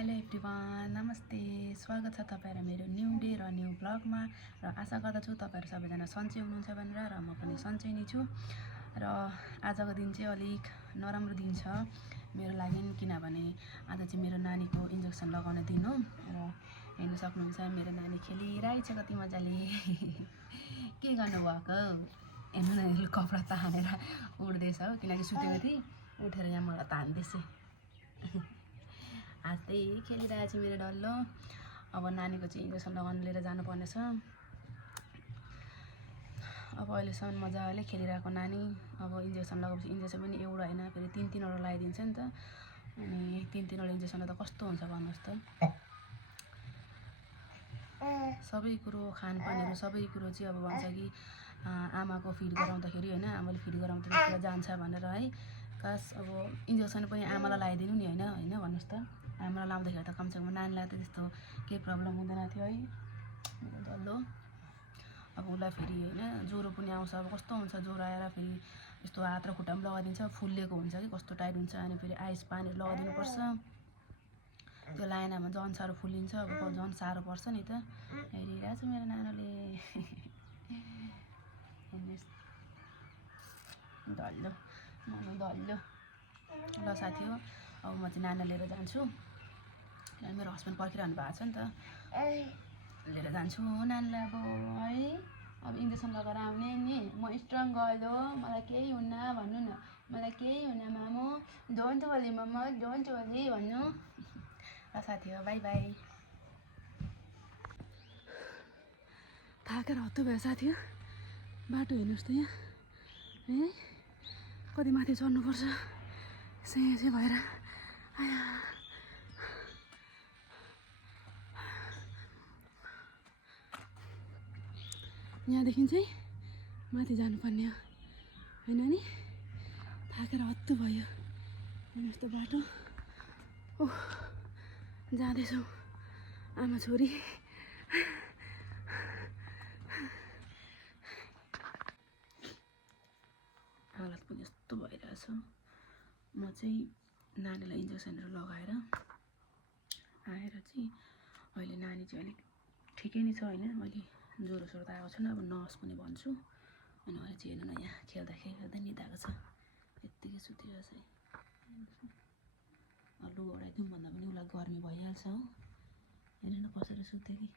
Hello everyone, नमस्ते। स्वागत छ तपाईँहरू मेरो न्यू डे र न्यू ब्लगमा। र आशा गर्दछु तपाईँहरू सबैजना सन्चै हुनुहुन्छ भनेर, र म पनि सन्चै नै छु। र आजको दिन चाहिँ अलिक नराम्रो दिन छ मेरो लागि, किनभने आज चाहिँ मेरो नानीको इन्जेक्सन लगाउने दिन हो। र हेर्न सक्नुहुन्छ मेरो नानी खेलिरहेछ कति मजाले। के गर्नुभएको हेर्नु न, कपडा तानेर उड्दैछ हो, किनकि सुतेको थिएँ, उठेर यहाँ मलाई तान्दैछ। आज त्यही खेलिरहेको छु मेरो डल्लो। अब नानीको चाहिँ इन्जेक्सन लगाउनु लिएर जानुपर्ने छ। अब अहिलेसम्म मजाले खेलिरहेको नानी, अब इन्जेक्सन लगाएपछि इन्जेक्सन पनि एउटा होइन फेरि 3-3वटा लगाइदिन्छ नि त। अनि 3-3वटा इन्जेक्सन त कस्तो हुन्छ भन्नुहोस् त। सबै कुरो खानपानहरू सबै कुरो चाहिँ अब भन्छ कि आमाको फिड गराउँदाखेरि होइन, आमाले फिड गराउँदाखेरि जान्छ भनेर है। खास अब इन्जेक्सन पनि आमालाई लगाइदिनु नि होइन भन्नुहोस् त। आमालाई लाउँदाखेरि त कमसेकम नानीलाई त त्यस्तो केही प्रब्लम हुँदैन थियो है मेरो डल्लो। अब उसलाई फेरि होइन ज्वरो पनि आउँछ, अब कस्तो हुन्छ ज्वरो आएर फेरि यस्तो हात र खुट्टामा लगाइदिन्छ, फुल्लिएको हुन्छ कि कस्तो टाइट हुन्छ। अनि फेरि आइस पानीहरू लगाइदिनुपर्छ, त्यो लाएन भने झन् साह्रो फुल्लिन्छ, अब झन् साह्रो पर्छ नि त। हेरिरहेको छु मेरो नानीले डल्लो मनु डल्लो। ल साथी हो, अब म चाहिँ नानी लिएर जान्छु। मेरो हस्बेन्ड पर्खिरहनु भएको छ नि त, लिएर जान्छु नानीलाई अब है। अब इन्जेक्सन लगाएर आउने नि, म स्ट्रङ गर्ल हो, मलाई केही हुन्न भन्नु न, मलाई केही हुन्न मामु, don't worry mamma, don't worry भन्नु। ल साथी हो, बाई बाई। थाकेर हत्तु भयो साथी हो। बाटो हेर्नुहोस् त यहाँ है, कति माथि चढ्नुपर्छ यसै भएर। यहाँदेखि चाहिँ माथि जानुपर्ने हो होइन नि, थाकेर हत्तु भयो। हेर्नुहोस् त बाटो, ओह जाँदैछौँ आमा छोरी। हालत पनि यस्तो भइरहेछ। म चाहिँ नानीलाई इन्जेक्सनहरू लगाएर आएर चाहिँ अहिले नानी चाहिँ अलिक ठिकै नै छ होइन, मैले ज्वरो सोरो त आएको छैन। अब नर्स पनि भन्छु। अनि अहिले चाहिँ हेर्नु न, यहाँ खेल्दा निदाएको छ, यत्तिकै सुतिरहेछ है। लुगा ओढाइदिउँ भन्दा पनि उसलाई गर्मी भइहाल्छ हो। हेर्नु न कसरी सुत्यो कि।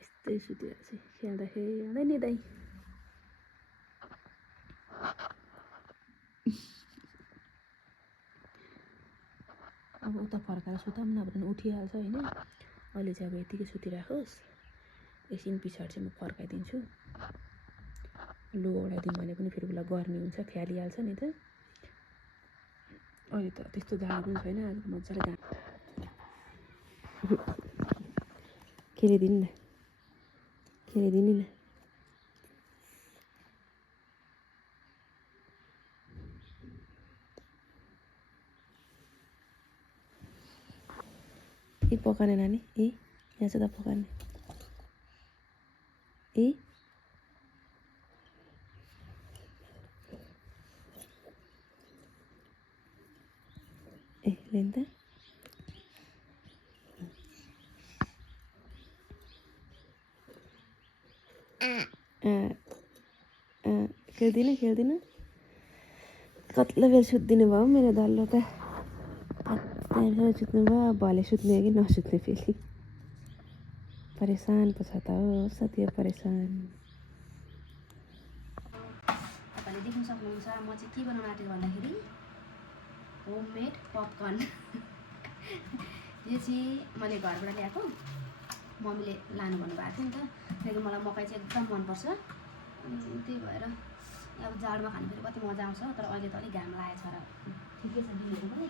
यस्तै सुतिरहेछ, खेल्दै निदाइ। अब उता फर्काएर सुताउँ न भने उठिहाल्छ होइन। अहिले चाहिँ अब यतिकै सुतिराखोस्, एकछिन पछाडि चाहिँ म फर्काइदिन्छु। लुगा ओढाइदिउँ भने पनि फेरि उसलाई गर्मी हुन्छ, फ्यालिहाल्छ नि त। अहिले त त्यस्तो जाडो पनि छैन, आज मजाले खेलिदिनु न, खेलिदिनु न। ए पकाने नानी, ए यहाँ चाहिँ त पकाने, ए लेन त खेल्दिनँ कतिलाई बेर सुत्दिनु भयो मेरो डल्लो त। त्यहाँसम्म सुत्नु भयो, भले सुत्ने हो कि नसुत्ने फेरि। परेसान पो छ त हो साथी, परेसान। तपाईँले देख्न सक्नुहुन्छ म चाहिँ के बनाउन आँटेको भन्दाखेरि होममेड पपकर्न। यो चाहिँ मैले घरबाट ल्याएको, मम्मीले लानु भन्नुभएको थियो नि त। किनकि मलाई मकै चाहिँ एकदम मनपर्छ, त्यही भएर अब जाडोमा खानु फेरि कति मजा आउँछ। तर अहिले त अलिक घाम लागेको छ र ठिकै छ दिनहरू पनि।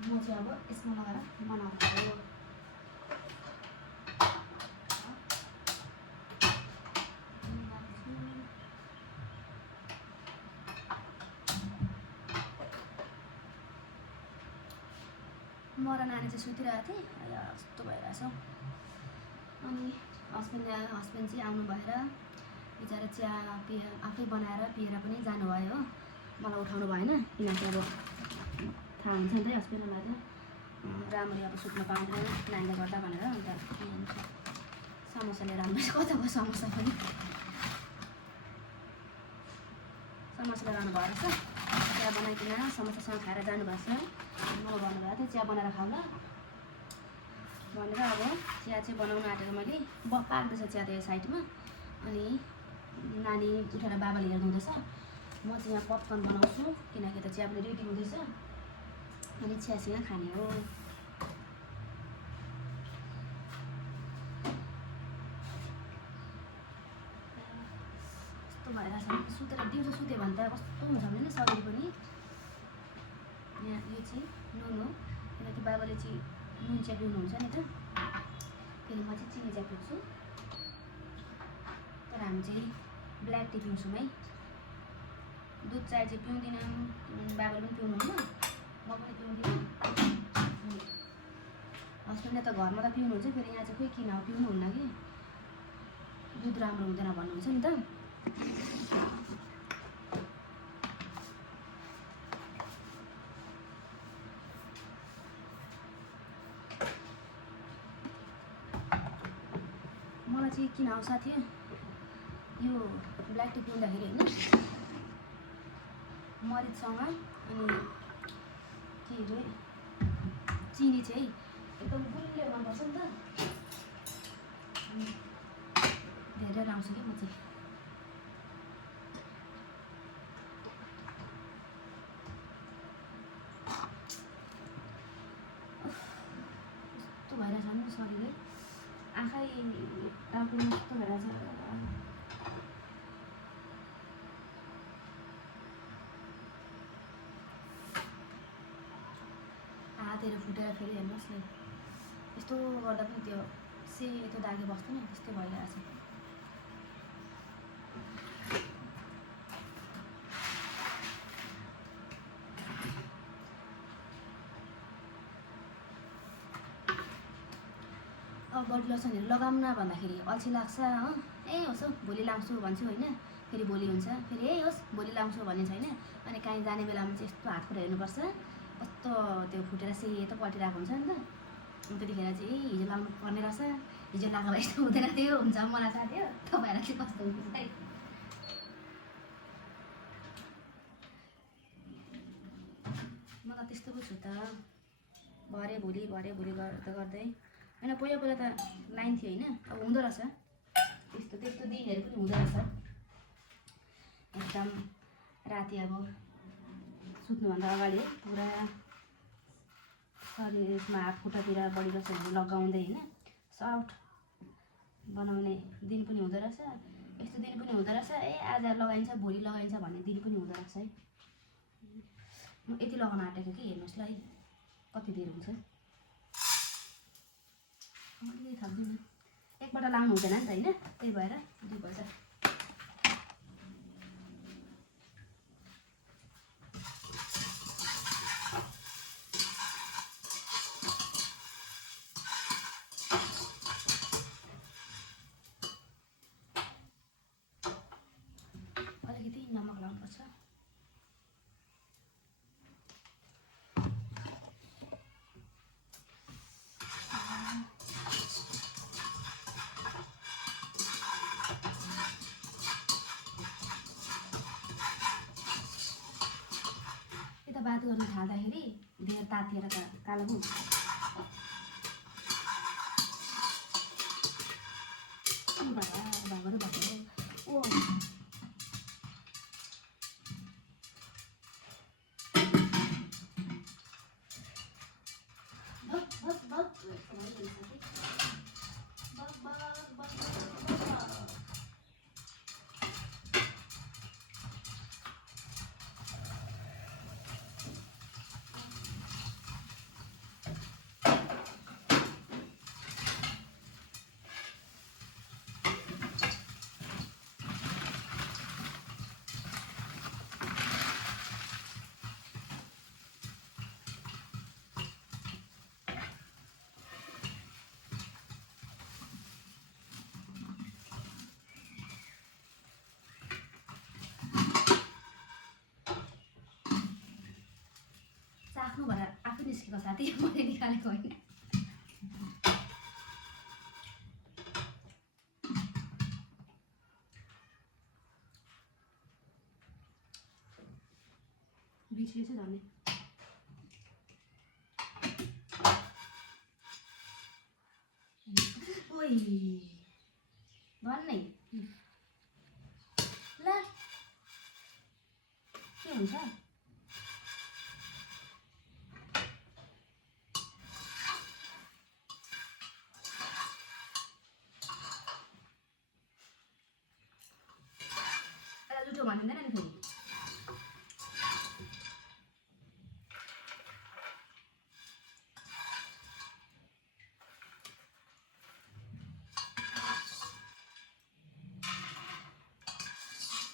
म चाहिँ अब यसमा लगाएर बनाउँछु। म र नानी चाहिँ सुतिरहेको थिएँ, कस्तो भइरहेछ। अनि हस्बेन्ड चाहिँ आउनु भएर बिचरा चिया आफै बनाएर पिएर पनि जानुभयो हो। मलाई उठाउनु भएन किनकि अब थाहा हुन्छ नि त हस्बेन्डलाई त राम्ररी अब सुत्न पाउँदैन नानीले गर्दा भनेर। अन्त के हुन्छ समस्या लिएर आउनु कताको समस्या पनि समस्या लिएर आउनु भएको छ। चिया बनाइकन समस्यासँग खाएर जानुभएको छ। मलाई भन्नुभएको थियो चिया बनाएर खाऊ ल भनेर। अब चिया चाहिँ बनाउनु आँटेको मैले पाक्दैछ चिया त यो साइडमा। अनि नानी उठेर बाबाले हेर्नुहुँदैछ। म चाहिँ यहाँ पपकर्न बनाउँछु किनकि त चिया पनि रेडी हुँदैछ। अनि चियासँग खाने हो। कस्तो भइरहेछ सुतेर दिउँसो सुत्यो भने त कस्तो हुन्छ भने नि शरीर पनि। यहाँ यो चाहिँ नुन हो किनकि बाबाले चाहिँ नुन चिया पिउनुहुन्छ नि त। फेरि म चाहिँ चिनी चिया पिउँछु तर हामी चाहिँ ब्ल्याक टी पिउँछौँ है। दुध चाय चाहिँ पिउँदिनँ किनभने बाबाले पनि पिउनुहुन्न म पनि पिउँदिनँ। हस्बेन्डले त घरमा त पिउनुहुन्छ फेरि यहाँ चाहिँ खोइ किन पिउनुहुन्न कि दुध राम्रो हुँदैन भन्नुहुन्छ नि त। मलाई चाहिँ किन आउँछ थियो यो ब्ल्याक टी पिउँदाखेरि होइन मरिचसँग अनि के अरे चिनी चाहिँ एकदम गुलियो मनपर्छ नि त। धेरै आउँछु कि म चाहिँ। कस्तो भइरहेछ नि शरीरै आँखै टाउको कस्तो भइरहेछ। हातहरू फुटेर फेरि हेर्नुहोस् न यस्तो गर्दा पनि त्यो सेतो दागी बस्दैन त्यस्तै भइरहेछ। अब बडी लोसनहरू लगाउन भन्दाखेरि अल्छी लाग्छ हो। ए होस् हौ भोलि लाउँछु भन्छु होइन फेरि भोलि हुन्छ फेरि ए होस् भोलि लाउँछु भन्ने छैन। अनि काहीँ जाने बेलामा चाहिँ यस्तो हात खुट्टा हेर्नुपर्छ कस्तो त्यो फुटेर सेतो पल्टिरहेको हुन्छ नि त। अनि त्यतिखेर चाहिँ हिजो लाउनु पर्ने रहेछ हिजो लगाएको यस्तो हुँदैन थियो हुन्छ मलाई थाहा थियो तपाईँहरूलाई चाहिँ कस्तो हुन्छ है। म त त्यस्तो पो छु त भरे भोलि गर्दा गर्दै होइन। पहिला त लाइन थियो होइन अब हुँदो रहेछ त्यस्तो दिनहरू पनि हुँदो रहेछ। एकदम राति अब सुत्नुभन्दा अगाडि पुरा शरीरमा हात खुट्टातिर बडी लोसनहरू लगाउँदै होइन सफ्ट बनाउने दिन पनि हुँदो रहेछ। यस्तो दिन पनि हुँदो रहेछ ए आज लगाइन्छ भोलि लगाइन्छ भन्ने दिन पनि हुँदो रहेछ है। म यति लगाउन आँटेको कि हेर्नुहोस् ल है कति देर हुन्छ। अलिकति थप्दिनँ एकपल्ट लाउनु हुँदैन नि त होइन त्यही भएर दुईपल्ट। अलिकति नमक लाउनुपर्छ। बात गर्न थाल्दाखेरि धेर तातिएर त कालो हुन्छ। भागहरू भएको ओ निस्केको साथी मैले निकालेको होइन बिर्सिएछ झन् ओइ भन्नै ल के हुन्छ जुठो भनिँदैन नि फेरि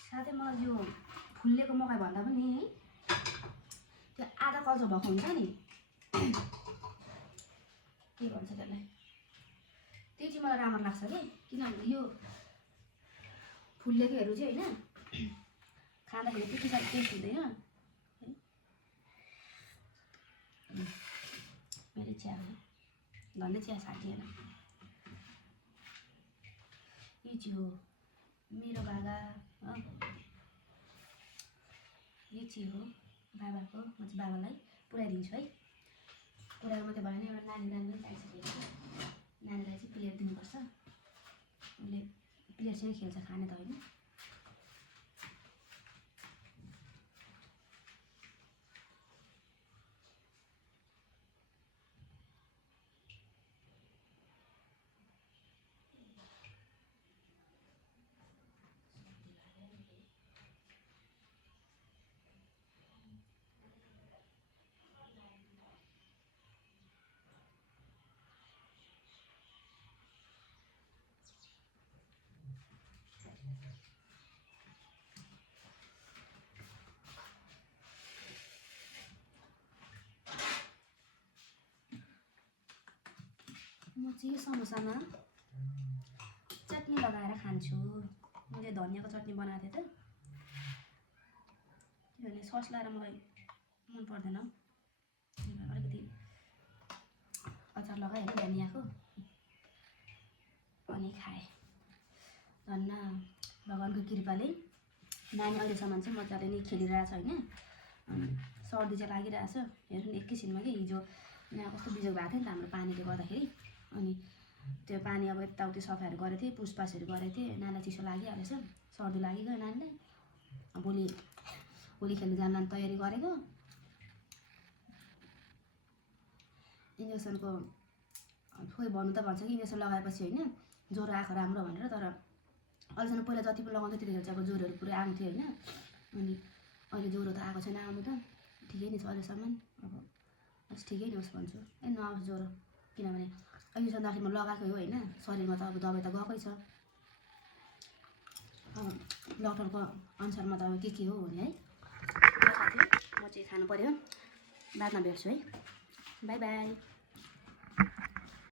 साथै मलाई यो फुल्लेको मकै भन्दा पनि है त्यो आधा कल्चो भएको हुन्छ नि के भन्छ त्यसलाई त्यो चाहिँ मलाई राम्रो लाग्छ कि किनभने यो फुल्लेकोहरू चाहिँ होइन खाँदाखेरि त्यति साह्रो टेस्ट हुँदैन मेरो चिया हो धन्दै चिया साटिएन यो चाहिँ हो मेरो भागा यो चाहिँ हो बाबाको म चाहिँ बाबालाई पुऱ्याइदिन्छु है पुऱ्याएको मात्रै भएन एउटा नानी पनि चाहिसकेको छ नानीलाई चाहिँ प्लेट दिनुपर्छ उसले प्लेटसँग खेल्छ खाने त होइन म चाहिँ यो समोसामा चटनी लगाएर खान्छु मैले धनियाँको चटनी बनाएको थिएँ त किनभने सस लगाएर मलाई मन पर्दैन अलिकति अचार लगाएँ होइन धनियाँको अनि खाएँ धन्न भगवान्को कृपाले नानी अहिलेसम्म चाहिँ मजाले नै खेलिरहेछ होइन अनि सर्दी चाहिँ लागिरहेछ हेर्नु नि एकैछिनमा कि हिजो यहाँ कस्तो बिजोग भएको थियो नि त हाम्रो पानीले गर्दाखेरि अनि त्यो पानी अब यताउति सफाहरू गरेको थिएँ पुसपासहरू गरेको थिएँ नानीलाई चिसो लागिहालेछ सर्दी लागिगयो नानीलाई होली खेल्नु जान तयारी गरेको इन्जेक्सनको खोइ भन्नु त भन्छ कि इन्जेक्सन लगाएपछि होइन ज्वरो आएको राम्रो भनेर तर अहिलेसम्म पहिला जति पनि लगाउँथ्यो त्यतिखेर चाहिँ अब ज्वरोहरू पुरै आएको थियो होइन अनि अहिले ज्वरो त आएको छैन आउनु त ठिकै नै छ अहिलेसम्म अब बस ठिकै नै होस् भन्छु ए नआओस् ज्वरो किनभने इन्जेक्सन आखिरमा लगाएको हो होइन शरीरमा त अब दबाई त गएकै छ डक्टरको अनुसारमा त अब के हो भने है म चाहिँ खानु पऱ्यो बादमा भेट्छु है बाई बाई